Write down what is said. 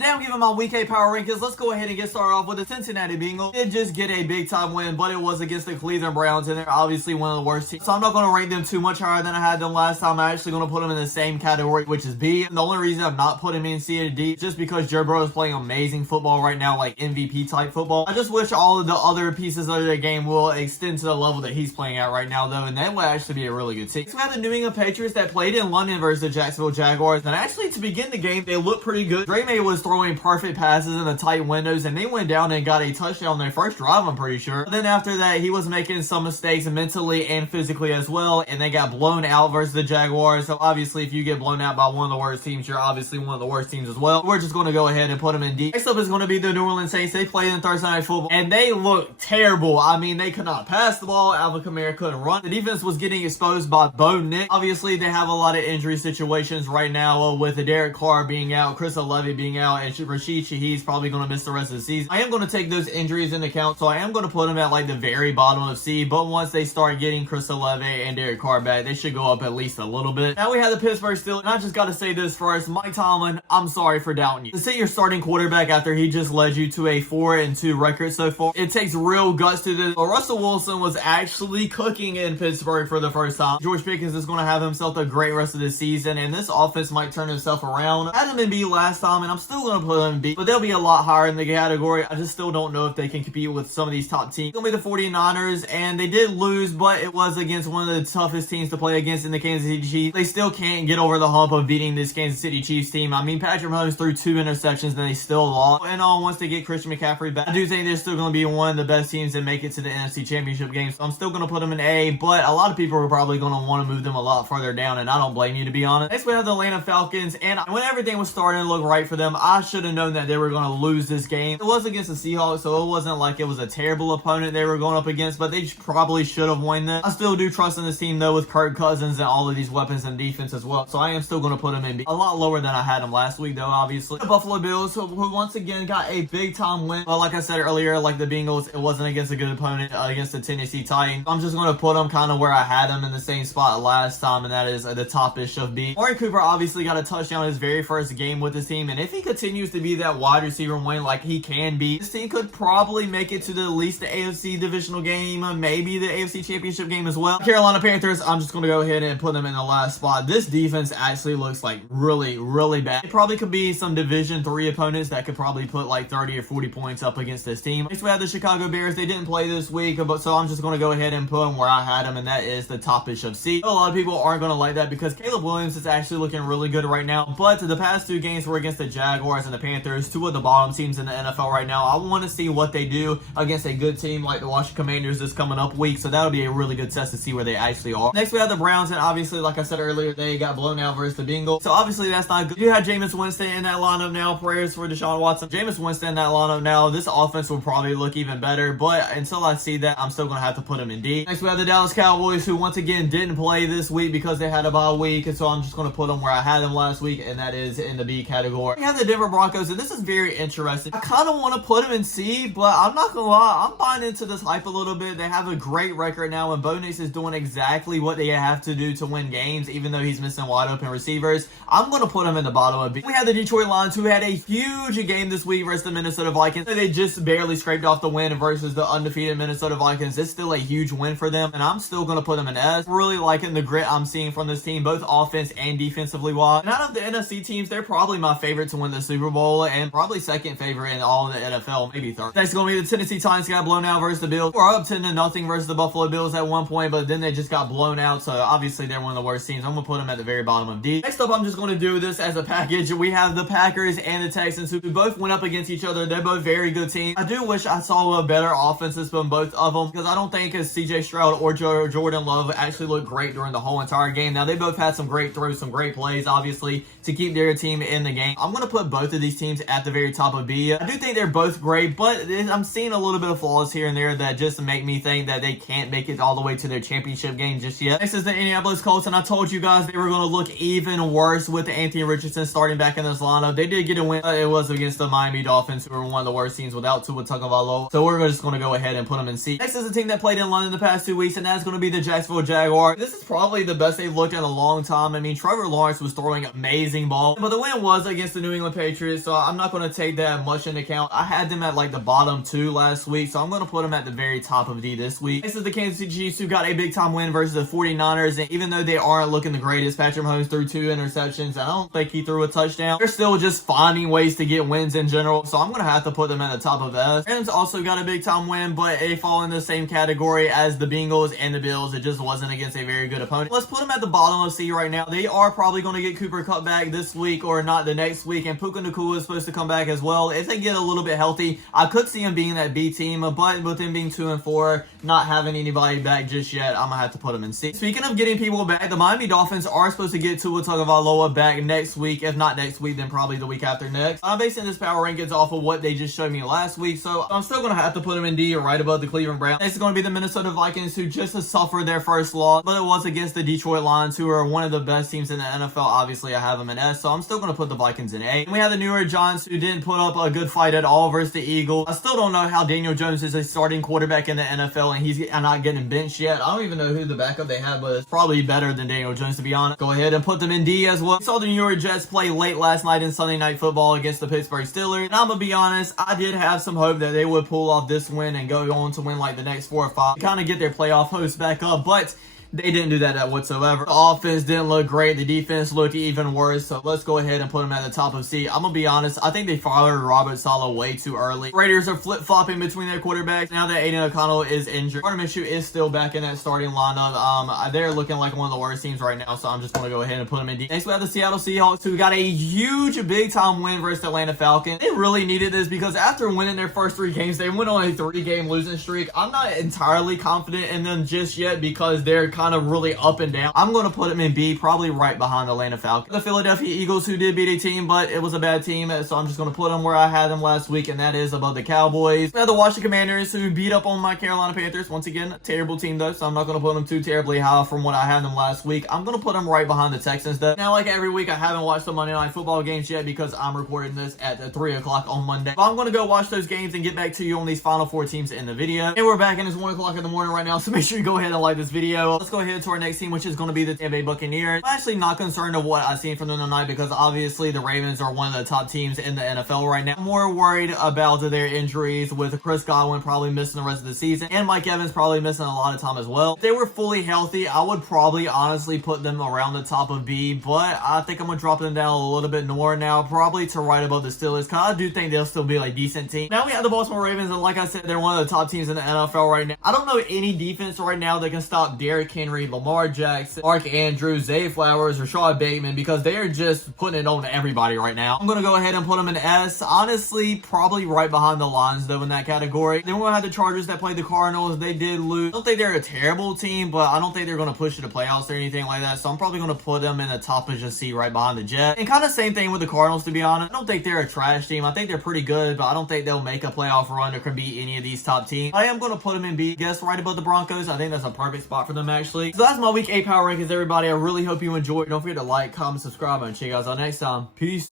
Today I'm giving my Week 8 power rankings. Let's go ahead and get started off with the Cincinnati Bengals. They did just get a big time win, but it was against the Cleveland Browns, and they're obviously one of the worst teams. So I'm not going to rank them too much higher than I had them last time. I'm actually going to put them in the same category, which is B. And the only reason I'm not putting them in C or D is just because Joe Burrow is playing amazing football right now, like MVP type football. I just wish all of the other pieces of the game will extend to the level that he's playing at right now, though, and that would actually be a really good team. So we have the New England Patriots that played in London versus the Jacksonville Jaguars, and actually to begin the game, they looked pretty good. Drake May was throwing perfect passes in the tight windows, and they went down and got a touchdown on their first drive, I'm pretty sure. But then after that, he was making some mistakes mentally and physically as well, and they got blown out versus the Jaguars. So obviously, if you get blown out by one of the worst teams, you're obviously one of the worst teams as well. We're just going to go ahead and put them in D. Next up is going to be the New Orleans Saints. They played in Thursday Night Football, and they looked terrible. I mean, they could not pass the ball. Alvin Kamara couldn't run. The defense was getting exposed by Bo Nick. Obviously, they have a lot of injury situations right now with the Derek Carr being out, Chris Olave being out, and Rashid Shaheed's probably going to miss the rest of the season. I am going to take those injuries into account, so I am going to put them at like the very bottom of C, but once they start getting Chris Olave and Derek Carr back, they should go up at least a little bit. Now we have the Pittsburgh Steelers, and I just got to say this first. Mike Tomlin, I'm sorry for doubting you. To sit your starting quarterback after he just led you to a 4-2 record so far, it takes real guts to this. But Russell Wilson was actually cooking in Pittsburgh for the first time. George Pickens is going to have himself a great rest of the season, and this offense might turn himself around. I had him in B last time, and I'm still going to put him in B, but they'll be a lot higher in the category. I just still don't know if they can compete with some of these top teams. It's going to be the 49ers, and they did lose, but it was against one of the toughest teams to play against in the Kansas City Chiefs. They still can't get over the hump of beating this Kansas City Chiefs team. I mean, Patrick Mahomes threw 2 interceptions, and they still lost. And once they get Christian McCaffrey back, I do think they're still going to be one of the best teams that make it to the NFC Championship game. So I'm still going to put them in A, but a lot of people are probably going to want to move them a lot farther down, and I don't blame you, to be honest. Next, we have the Atlanta Falcons, and when everything was starting to look right for them, I should have known that they were going to lose this game. It was against the Seahawks, so it wasn't like it was a terrible opponent they were going up against, but they probably should have won that. I still do trust in this team, though, with Kirk Cousins and all of these weapons and defense as well, so I am still going to put them in B. A lot lower than I had them last week, though, obviously. The Buffalo Bills, who once again got a big-time win. But like I said earlier, like the Bengals, it wasn't against a good opponent, against the Tennessee Titans. I'm just going to put them kind of where I had them in the same spot last time, and that is the top-ish of B. Amari Cooper obviously got a touchdown in his very first game with his team, and if he continues to be that wide receiver win like he can be, this team could probably make it to at least the AFC divisional game, maybe the AFC championship game as well. Carolina Panthers, I'm just going to go ahead and put them in the last spot. This defense actually looks like really bad. It probably could be some Division 3 opponents that could probably put like 30 or 40 points up against this team. Next, we have the Chicago Bears. They didn't play this week, but so I'm just going to go ahead and put them where I had them, and that is the top-ish of C. A lot of people aren't going to like that because Caleb Williams is actually looking really good right now, but the past 2 games were against the Jaguars and the Panthers, 2 of the bottom teams in the NFL right now. I want to see what they do against a good team like the Washington Commanders this coming up week, so that'll be a really good test to see where they actually are. Next, we have the Browns, and obviously, like I said earlier, they got blown out versus the Bengals, so obviously that's not good. You have Jameis Winston in that lineup now. Prayers for Deshaun Watson. Jameis Winston in that lineup now. This offense will probably look even better, but until I see that, I'm still going to have to put him in D. Next, we have the Dallas Cowboys, who once again didn't play this week because they had a bye week, and so I'm just going to put them where I had them last week, and that is in the B category. We have the Denver Broncos, and this is very interesting. I kind of want to put them in C, but I'm not going to lie, I'm buying into this hype a little bit. They have a great record now, and Bo Nix is doing exactly what they have to do to win games, even though he's missing wide open receivers. I'm going to put him in the bottom of B. We have the Detroit Lions, who had a huge game this week versus the Minnesota Vikings. They just barely scraped off the win versus the undefeated Minnesota Vikings. It's still a huge win for them, and I'm still going to put them in S. Really liking the grit I'm seeing from this team, both offense and defensively wise. And out of the NFC teams, they're probably my favorite to win the Super Bowl, and probably second favorite in all of the NFL, maybe third. Next is going to be the Tennessee Titans. Got blown out versus the Bills. We're up 10-0 versus the Buffalo Bills at one point, but then they just got blown out, so obviously they're one of the worst teams. I'm going to put them at the very bottom of D. Next up, I'm just going to do this as a package. We have the Packers and the Texans, who both went up against each other. They're both very good teams. I do wish I saw a better offenses from both of them, because I don't think CJ Stroud or Jordan Love actually looked great during the whole entire game. Now, they both had some great throws, some great plays, obviously, to keep their team in the game. I'm going to put both of these teams at the very top of B. I do think they're both great, but I'm seeing a little bit of flaws here and there that just make me think that they can't make it all the way to their championship game just yet. Next is the Indianapolis Colts, and I told you guys they were going to look even worse with Anthony Richardson starting back in this lineup. They did get a win, but it was against the Miami Dolphins, who were one of the worst teams without Tua Tagovailoa. So we're just going to go ahead and put them in C. Next is a team that played in London the past 2 weeks, and that's going to be the Jacksonville Jaguars. This is probably the best they've looked in a long time. I mean, Trevor Lawrence was throwing amazing ball, but the win was against the New England Patriots. Patriots, so I'm not going to take that much into account. I had them at like the bottom 2 last week, so I'm going to put them at the very top of D this week. This is the Kansas City Chiefs, who got a big time win versus the 49ers, and even though they aren't looking the greatest, Patrick Mahomes threw 2 interceptions. I don't think he threw a touchdown. They're still just finding ways to get wins in general, so I'm going to have to put them at the top of S. Rams also got a big time win, but they fall in the same category as the Bengals and the Bills. It just wasn't against a very good opponent. Let's put them at the bottom of C right now. They are probably going to get Cooper Kupp back this week or not the next week, and Puka Nacua is supposed to come back as well. If they get a little bit healthy, I could see him being that B team, but with them being 2 and 4, not having anybody back just yet, I'm going to have to put them in C. Speaking of getting people back, the Miami Dolphins are supposed to get Tua Tagovailoa back next week. If not next week, then probably the week after next. I'm basing this power rankings off of what they just showed me last week, so I'm still going to have to put them in D, right above the Cleveland Browns. Next is going to be the Minnesota Vikings, who just suffered their first loss, but it was against the Detroit Lions, who are one of the best teams in the NFL. Obviously, I have them in S, so I'm still going to put the Vikings in A. And we have the New York Giants, who didn't put up a good fight at all versus the Eagles. I still don't know how Daniel Jones is a starting quarterback in the NFL, and he's not getting benched yet. I don't even know who the backup they have, but it's probably better than Daniel Jones, to be honest. Go ahead and put them in D as well. We saw the New York Jets play late last night in Sunday Night Football against the Pittsburgh Steelers, and I'm going to be honest, I did have some hope that they would pull off this win and go on to win like the next 4 or 5, kind of get their playoff hopes back up, but they didn't do that whatsoever. The offense didn't look great. The defense looked even worse. So let's go ahead and put them at the top of C. I'm going to be honest. I think they fired Robert Saleh way too early. Raiders are flip-flopping between their quarterbacks. Now that Aiden O'Connell is injured, Gardner Minshew is still back in that starting lineup. They're looking like one of the worst teams right now. So I'm just going to go ahead and put them in D. Next, we have the Seattle Seahawks, who got a huge big-time win versus the Atlanta Falcons. They really needed this because after winning their first 3 games, they went on a 3-game losing streak. I'm not entirely confident in them just yet because they're kind of really up and down. I'm going to put them in B, probably right behind the Atlanta Falcons. The Philadelphia Eagles, who did beat a team, but it was a bad team, so I'm just going to put them where I had them last week, and that is above the Cowboys. We have the Washington Commanders, who beat up on my Carolina Panthers. Once again, a terrible team though, so I'm not going to put them too terribly high from what I had them last week. I'm going to put them right behind the Texans though. Now, like every week, I haven't watched the Monday Night Football games yet because I'm recording this at 3 o'clock on Monday. But I'm going to go watch those games and get back to you on these final 4 teams in the video. And we're back, and it's 1 o'clock in the morning right now, so make sure you go ahead and like this video. Let's go ahead to our next team, which is going to be the Tampa Bay Buccaneers. I'm actually not concerned of what I've seen from them tonight because obviously the Ravens are one of the top teams in the NFL right now. I'm more worried about their injuries, with Chris Godwin probably missing the rest of the season and Mike Evans probably missing a lot of time as well. If they were fully healthy, I would probably honestly put them around the top of B, but I think I'm going to drop them down a little bit more now, probably to right above the Steelers, because I do think they'll still be like a decent team. Now we have the Baltimore Ravens, and like I said, they're one of the top teams in the NFL right now. I don't know any defense right now that can stop Derrick Henry, Lamar Jackson, Mark Andrews, Zay Flowers, Rashad Bateman, because they are just putting it on everybody right now. I'm going to go ahead and put them in S. Honestly, probably right behind the Lions, though, in that category. Then we're going to have the Chargers that played the Cardinals. They did lose. I don't think they're a terrible team, but I don't think they're going to push to the playoffs or anything like that, so I'm probably going to put them in the top of just C, right behind the Jets. And kind of same thing with the Cardinals, to be honest. I don't think they're a trash team. I think they're pretty good, but I don't think they'll make a playoff run or can beat any of these top teams. I am going to put them in B, I guess right above the Broncos. I think that's a perfect spot for them, actually. So that's my Week 8 power rankings, everybody. I really hope you enjoyed. Don't forget to like, comment, subscribe, and check you guys out next time. Peace.